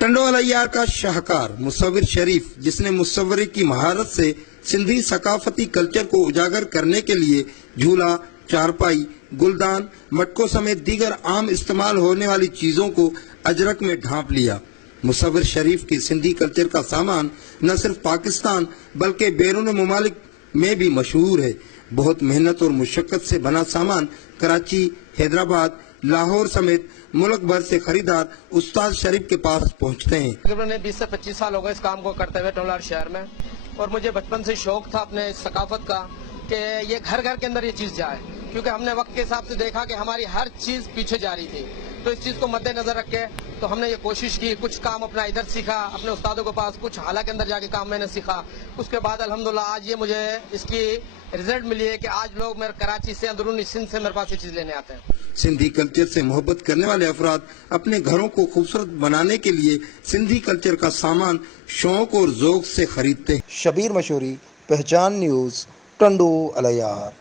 टंडो अलैयार का शाहकार मुसव्विर शरीफ, जिसने मुसव्वरी की महारत से सिंधी सकाफती कल्चर को उजागर करने के लिए झूला, चारपाई, गुलदान, मटकों समेत दीगर आम इस्तेमाल होने वाली चीजों को अजरक में ढांप लिया। मुसव्विर शरीफ की सिंधी कल्चर का सामान न सिर्फ पाकिस्तान बल्कि बैरून मुमालिक में भी मशहूर है। बहुत मेहनत और मुशक्कत से बना सामान कराची, हैदराबाद, लाहौर समेत मुल्क भर से खरीदार उस्ताद शरीफ के पास पहुंचते हैं। तकरीबन 20 से 25 साल हो गए इस काम को करते हुए टोलार शहर में, और मुझे बचपन से शौक था अपने सकाफत का कि ये घर घर के अंदर ये चीज़ जाए, क्योंकि हमने वक्त के हिसाब से देखा कि हमारी हर चीज़ पीछे जा रही थी। तो इस चीज़ को मद्देनजर रख के तो हमने ये कोशिश की, कुछ काम अपना इधर सीखा अपने उस्तादों के पास, कुछ हाला के अंदर जाके काम मैंने सीखा। उसके बाद अल्हम्दुलिल्लाह आज ये मुझे इसकी रिजल्ट मिली है कि आज लोग मेरे कराची से, अंदरूनी सिंध से मेरे पास ये चीज़ लेने आते हैं। सिंधी कल्चर से मोहब्बत करने वाले अफराद अपने घरों को खूबसूरत बनाने के लिए सिंधी कल्चर का सामान शौक और ज़ौक से खरीदते हैं। शबीर मशहूरी, पहचान न्यूज़, टंडो अलैयार।